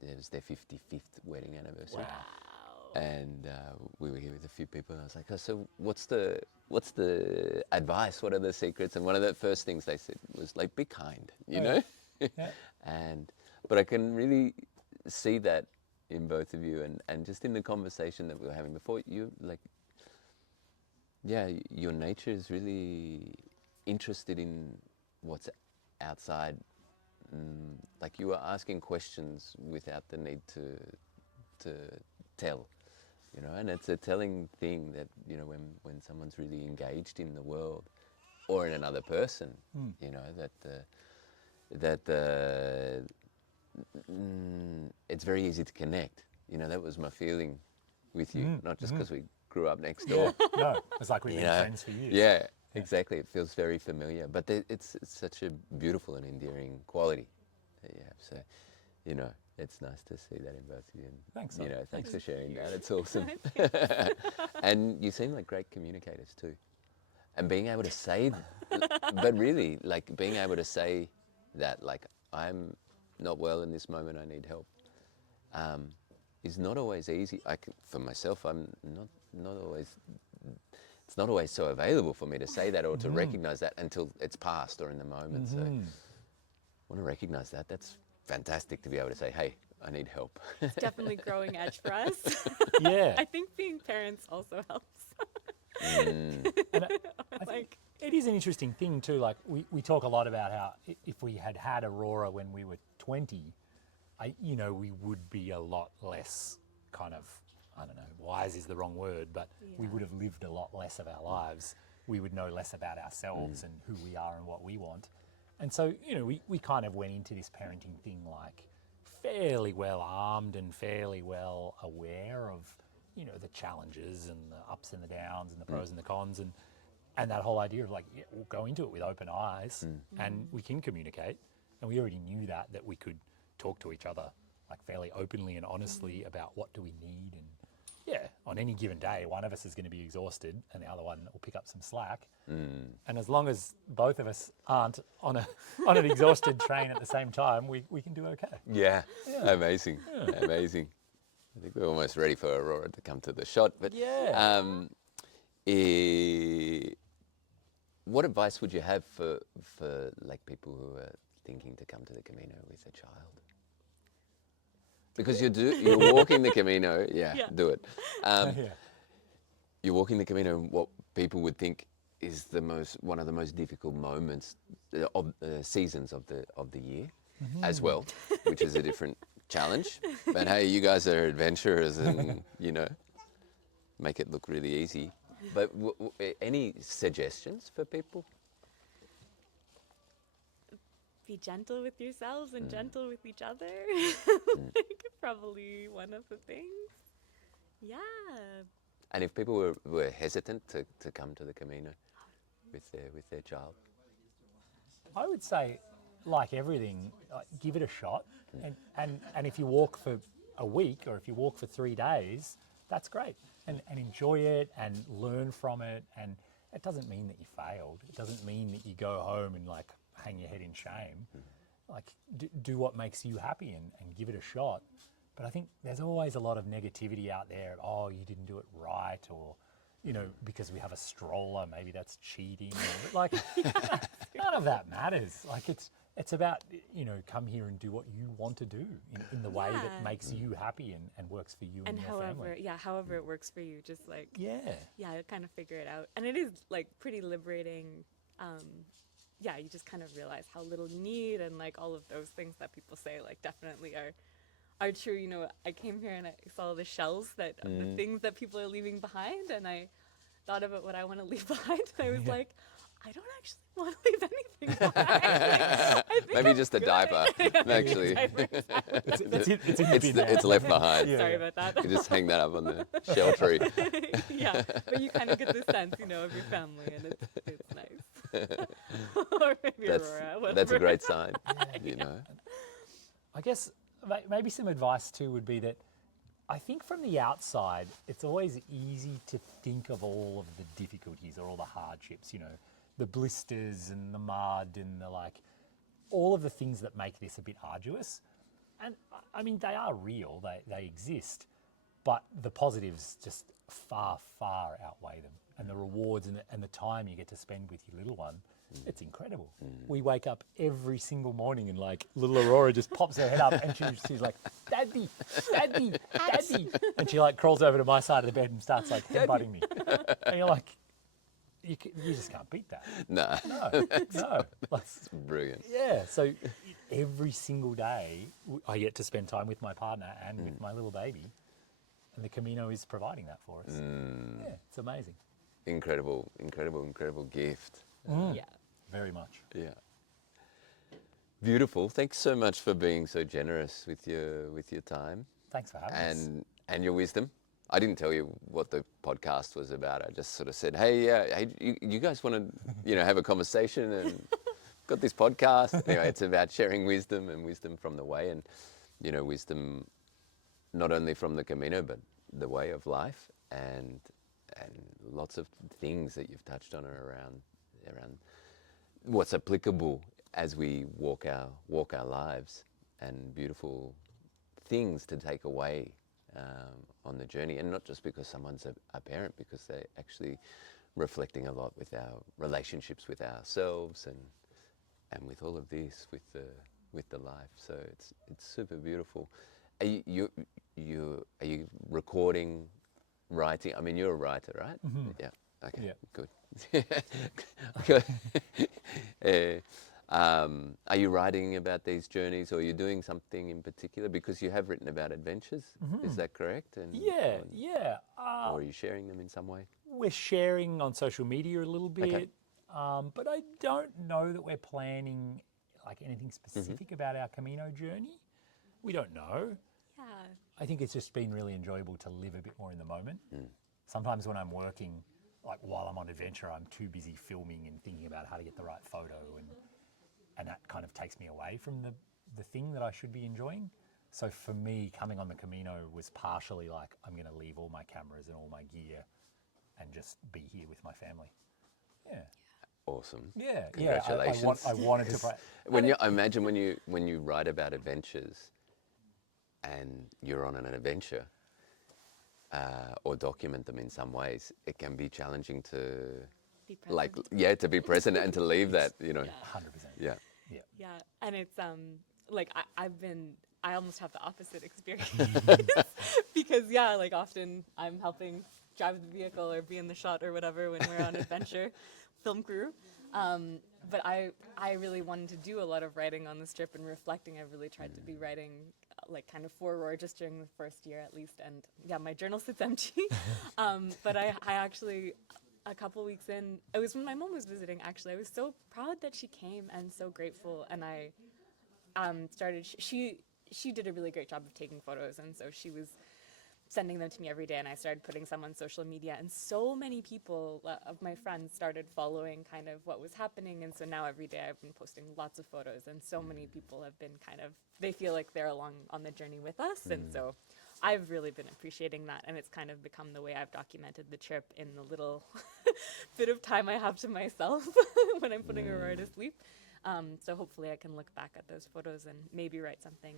it was their 55th wedding anniversary. Wow. And we were here with a few people, and I was like, "Oh, so what's the advice? What are the secrets?" And one of the first things they said was like, "Be kind," you know. But I can really see that in both of you, and just in the conversation that we were having before, you like, your nature is really interested in what's outside. Like you were asking questions without the need to tell. And it's a telling thing that, when someone's really engaged in the world or in another person, it's very easy to connect. That was my feeling with you, not just because we grew up next door. No, it's like we've been friends for years. Yeah, exactly. It feels very familiar, but it's such a beautiful and endearing quality that you have. So, it's nice to see that in both of you. And, Thanks, thanks for sharing that. It's awesome. And you seem like great communicators too. And being able to say, but really, like being able to say that, like, I'm not well in this moment, I need help, is not always easy. For myself, I'm not always. It's not always so available for me to say that or to recognize that until it's past or in the moment. So, I want to recognize that. That's fantastic to be able to say, "Hey, I need help." It's definitely growing edge for us. Yeah. I think being parents also helps. And Like, it is an interesting thing too. Like we talk a lot about how if we had Aurora when we were 20, we would be a lot less kind of, I don't know, wise is the wrong word, but we would have lived a lot less of our lives. We would know less about ourselves and who we are and what we want. And so, we kind of went into this parenting thing like fairly well armed and fairly well aware of, the challenges and the ups and the downs and the pros and the cons and that whole idea of like, we'll go into it with open eyes and we can communicate. And we already knew that we could talk to each other like fairly openly and honestly about what do we need. And on any given day, one of us is going to be exhausted and the other one will pick up some slack. And as long as both of us aren't on an exhausted train at the same time, we can do okay. Yeah. Amazing. Amazing. I think we're almost ready for Aurora to come to the shot. But what advice would you have for like people who are thinking to come to the Camino with a child? Because you're walking the Camino. Do it. You're walking the Camino, and what people would think is one of the most difficult moments of seasons of the year, as well, which is a different challenge. But hey, you guys are adventurers, and make it look really easy. But any suggestions for people? be gentle with yourselves and gentle with each other. Like, probably one of the things. Yeah. And if people were hesitant to come to the Camino with their child? I would say, like everything, give it a shot. And if you walk for a week or if you walk for 3 days, that's great. And enjoy it and learn from it. And it doesn't mean that you failed. It doesn't mean that you go home and like hang your head in shame. Like do what makes you happy and give it a shot. But I think there's always a lot of negativity out there. Oh, you didn't do it right, or because we have a stroller, maybe that's cheating. Or, like none of that matters. Like it's about, come here and do what you want to do in the way that Yeah. makes you happy and works for you and, And your however, family. however it works for you, just like, Yeah. kind of figure it out. And it is like pretty liberating. You just kind of realize how little you need, and like all of those things that people say, like definitely are true. I came here and I saw the shells that the things that people are leaving behind, and I thought about what I want to leave behind. And I was Yeah. like, I don't actually want to leave anything behind. Like, I think Maybe I'm just a good. diaper, actually. Diaper, exactly. It's in the bin now. It's left behind. Yeah. Sorry about that. You just hang that up on the shell tree. Yeah, but you kind of get the sense, of your family, and it's nice. Or maybe Aurora. That's a whatever. great sign, you know. I guess maybe some advice too would be that I think from the outside, it's always easy to think of all of the difficulties or all the hardships, the blisters and the mud and all of the things that make this a bit arduous. And I mean, they are real, they exist, but the positives just far, far outweigh them. And the rewards and the time you get to spend with your little one, it's incredible. We wake up every single morning and little Aurora just pops her head up and she's like, Daddy, Daddy, Daddy. And she crawls over to my side of the bed and starts headbutting me. And you're like, you just can't beat that. No, No. it's brilliant. Yeah, so every single day I get to spend time with my partner and with my little baby, and the Camino is providing that for us. Yeah, it's amazing. Incredible gift. Yeah. Very much. Yeah. Beautiful. Thanks so much for being so generous with your time Thanks for having us. and your wisdom. I didn't tell you what the podcast was about. I just sort of said, hey, you guys want to, have a conversation, and got this podcast. Anyway, it's about sharing wisdom and wisdom from the way, and wisdom not only from the Camino but the way of life, and lots of things that you've touched on are around what's applicable as we walk our lives, and beautiful things to take away on the journey, and not just because someone's a parent, because they're actually reflecting a lot with our relationships with ourselves and with all of this, with the life. So it's super beautiful. Are you recording, writing? I mean, you're a writer, right? Mm-hmm. Yeah. Okay. Yeah. Good. Good. Are you writing about these journeys, or are you doing something in particular? Because you have written about adventures, is that correct? And Yeah. or are you sharing them in some way? We're sharing on social media a little bit, Okay. but I don't know that we're planning anything specific about our Camino journey. We don't know. Yeah. I think it's just been really enjoyable to live a bit more in the moment. Sometimes when I'm working, while I'm on adventure, I'm too busy filming and thinking about how to get the right photo, and that kind of takes me away from the thing that I should be enjoying. So for me, coming on the Camino was partially I'm going to leave all my cameras and all my gear and just be here with my family. Yeah. Awesome. Yeah. Congratulations. I wanted to. I imagine when you write about adventures, and you're on an adventure, or document them in some ways, it can be challenging to Be present. to be present and to leave that, 100%. Yeah. Yeah, and it's I almost have the opposite experience because often I'm helping drive the vehicle or be in the shot or whatever when we're on adventure, film crew. But I really wanted to do a lot of writing on this trip and reflecting. I really tried to be writing kind of for Aurora just during the first year at least. And yeah, my journal sits empty. But I actually, a couple weeks in, it was when my mom was visiting actually. I was so proud that she came and so grateful. And I started, she did a really great job of taking photos. And so she was sending them to me every day, and I started putting some on social media, and so many people of my friends started following kind of what was happening. And so now every day I've been posting lots of photos, and so many people have been they feel like they're along on the journey with us. And so I've really been appreciating that, and it's kind of become the way I've documented the trip in the little bit of time I have to myself when I'm putting Aurora to sleep. So hopefully I can look back at those photos and maybe write something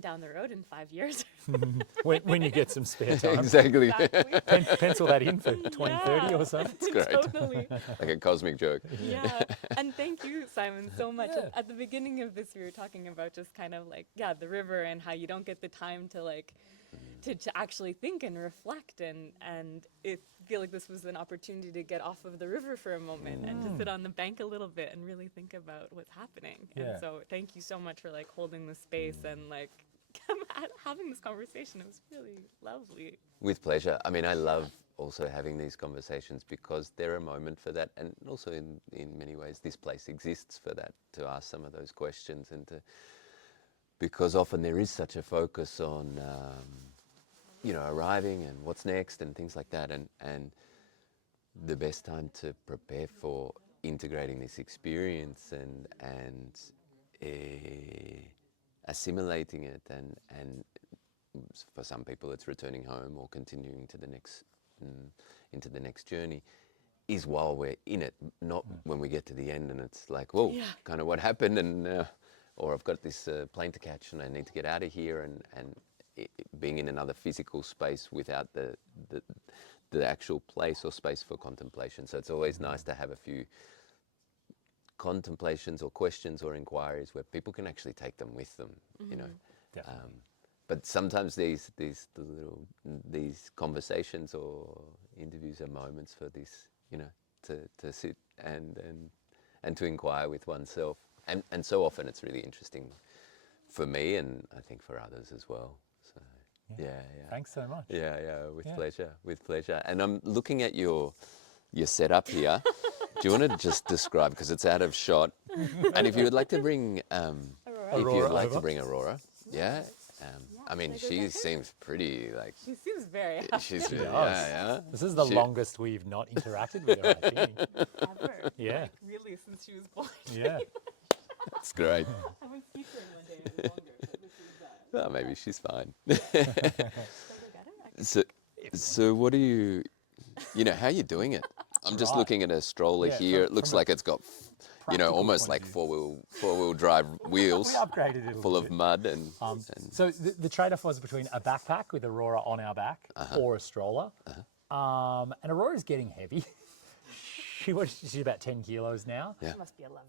down the road in 5 years. When you get some spare time. Exactly. Exactly. Pencil that in for 2030 Yeah. or so. great. Totally. Like a cosmic joke. Yeah. And thank you, Simon, so much. Yeah. At the beginning of this, we were talking about just kind of like, yeah, the river and how you don't get the time to like, to actually think and reflect. And I feel like this was an opportunity to get off of the river for a moment and to sit on the bank a little bit and really think about what's happening. Yeah. And so thank you so much for like holding the space and like having this conversation. It was really lovely. With pleasure. I mean, I love also having these conversations because they're a moment for that, and also in many ways this place exists for that, to ask some of those questions, and to, because often there is such a focus on you know, arriving and what's next and things like that, and the best time to prepare for integrating this experience and assimilating it, and for some people it's returning home or continuing to the next into the next journey, is while we're in it, not when we get to the end and it's like, whoa, Yeah. kind of what happened, and or I've got this plane to catch and I need to get out of here, and being in another physical space without the actual place or space for contemplation. So it's always nice to have a few contemplations or questions or inquiries where people can actually take them with them, you know. Definitely. But sometimes these conversations or interviews are moments for this, you know, to sit and to inquire with oneself. And so often it's really interesting for me, and I think for others as well. So yeah. Thanks so much. Yeah, with Yeah. pleasure, with pleasure. And I'm looking at your setup here. Do you want to just describe, because it's out of shot, and if you would like to bring, if you'd Aurora like over. to bring Aurora, yeah. I mean, Should I go she get her? seems pretty, like, She seems very happy she's, She yeah, does. This is the She- longest we've not interacted with her, I think. ever. Yeah. Like, really, since she was born. Yeah. It's great. I haven't seen her in one day any longer. So this is, Oh, maybe she's fine. should I go get her? I can- So what do you know, how are you doing it? I'm just Right. looking at a stroller Yeah, here. It from looks a like it's got, you know, practical almost point like of view. four-wheel drive wheels We upgraded it a full little of bit. mud and So the trade-off was between a backpack with Aurora on our back or a stroller. And Aurora's getting heavy. She's about 10 kilos now. Yeah. She must be 11.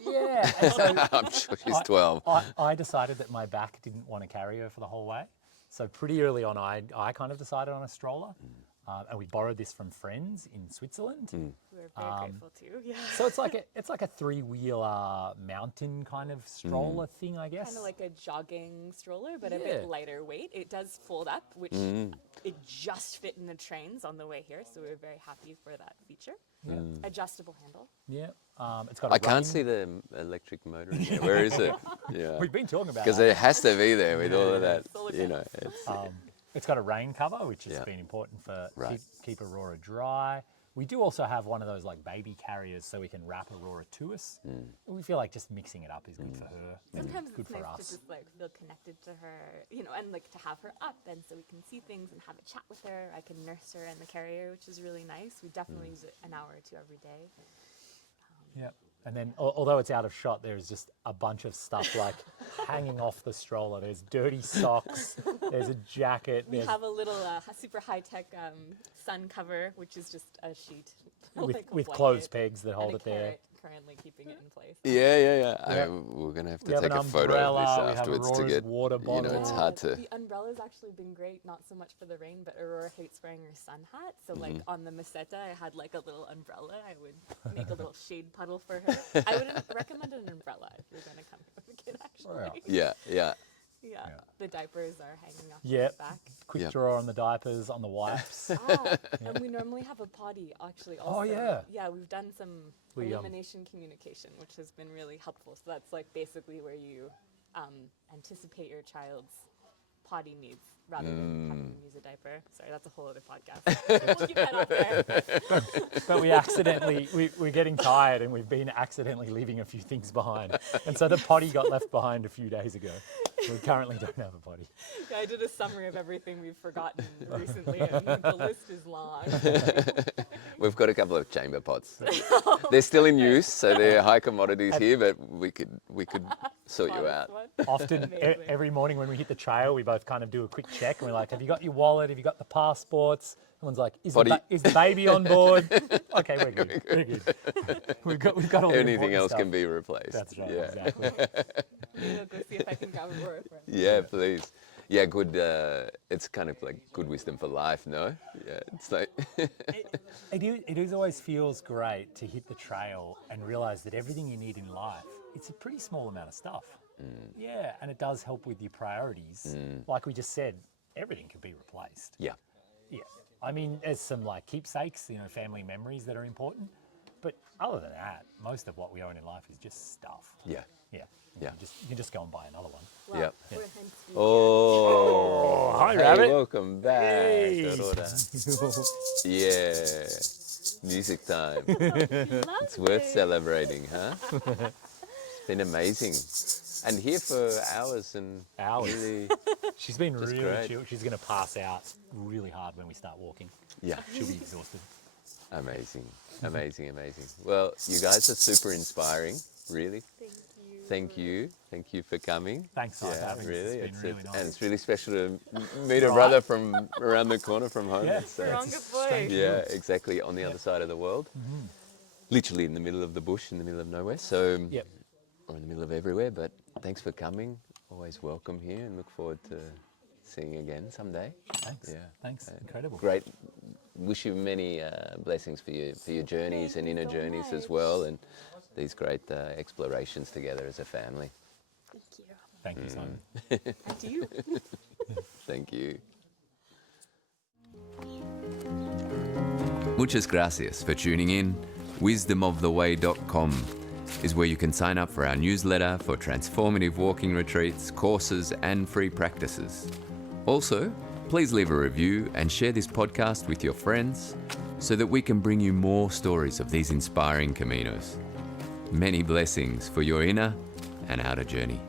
Yeah. And so I'm sure she's 12. I decided that my back didn't want to carry her for the whole way. So pretty early on, I kind of decided on a stroller. And we borrowed this from friends in Switzerland. We're very grateful too. Yeah. So it's like a three-wheeler mountain kind of stroller thing, I guess. Kind of like a jogging stroller, but a Yeah. bit lighter weight. It does fold up, which it just fit in the trains on the way here, so we were very happy for that feature. Adjustable handle. Yeah. It's got a I can't running- see the electric motor in there. Where is it? Yeah. We've been talking about Because that. it has to be there with all of that, Solar you know. panels. It's got a rain cover, which has Yeah. been important for Right. keep Aurora dry. We do also have one of those like baby carriers, so we can wrap Aurora to us. We feel like just mixing it up is good for her. and Sometimes good it's for nice us. to just like feel connected to her, you know, and like to have her up, and so we can see things and have a chat with her. I can nurse her in the carrier, which is really nice. We definitely use it an hour or two every day. Yeah. And then, although it's out of shot, there's just a bunch of stuff like hanging off the stroller. There's dirty socks. There's a jacket. We There's have a little super high-tech sun cover, which is just a sheet like a with blanket, clothes pegs that and hold a it there. carrot currently keeping it in place. Yeah. I Yeah. mean, we're going to have We to have take an a photo umbrella, of we this have afterwards to Aurora's get, water you know, bottle. it's hard to... The umbrella's actually been great, not so much for the rain, but Aurora hates wearing her sun hat. So like on the Meseta, I had like a little umbrella. I would make a little shade puddle for her. I would recommend an umbrella if you're going to come here with a kid, actually. Yeah. Yeah. The diapers are hanging off Yep. the back. Quick Yep. drawer on the diapers, on the wipes. And we normally have a potty, actually, also. Oh, yeah. Yeah, we've done some We, elimination communication, which has been really helpful. So that's like basically where you anticipate your child's potty needs rather than having them use a diaper. Sorry, that's a whole other podcast. We'll keep that off there. But we accidentally, we're getting tired and we've been accidentally leaving a few things behind. And so the potty got left behind a few days ago. We currently don't have a potty. Yeah, I did a summary of everything we've forgotten recently, and the list is long. We've got a couple of chamber pots. They're still in use, so they're high commodities here, but we could sort you out. Often, Amazing. every morning when we hit the trail, we both kind of do a quick check, and we're like, "Have you got your wallet? Have you got the passports?" Everyone's like, "Is the baby on board?" Okay, we're good. We're good. We've got all the Anything important else stuff. can be replaced. That's right. Yeah. Exactly. Maybe I'll go see if I can grab a roar for him. Yeah, please. Yeah, good. It's kind of like good wisdom for life, no? Yeah, it's like It always feels great to hit the trail and realize that everything you need in life, it's a pretty small amount of stuff. Yeah, and it does help with your priorities. Like we just said, everything can be replaced. yeah, Yeah. I mean, there's some like keepsakes, family memories that are important. But other than that, most of what we own in life is just stuff. yeah, Yeah. Yeah. You can just go and buy another one. Well, yeah. we're hence we Oh, hi, hey, Rabbit. welcome back. Hey. Aurora. Yeah, music time. It's worth celebrating, huh? It's been amazing. And here for hours and Hours. really, She's been Just really great. chill. She's going to pass out really hard when we start walking. yeah, She'll be exhausted. amazing, amazing, amazing. Well, you guys are super inspiring, really. Thank you. Thank you for coming. Thanks for Yeah, having us. really. It's been really nice. And it's really special to meet a Right. brother from around the corner from home. Yeah. It's, Strongest voice. strange. yeah, exactly, on the other side of the world. Literally in the middle of the bush, in the middle of nowhere. So, Yep. or in the middle of everywhere. But thanks for coming. Always welcome here, and look forward to seeing you again someday. Thanks. Yeah. Thanks. Incredible. Great. Wish you many blessings for your journeys and Thank you inner so journeys as much. well, and these great explorations together as a family. Thank you. Thank you, Simon. And to you. Thank you. Muchas gracias for tuning in. Wisdomoftheway.com is where you can sign up for our newsletter for transformative walking retreats, courses, and free practices. Also, please leave a review and share this podcast with your friends so that we can bring you more stories of these inspiring Caminos. Many blessings for your inner and outer journey.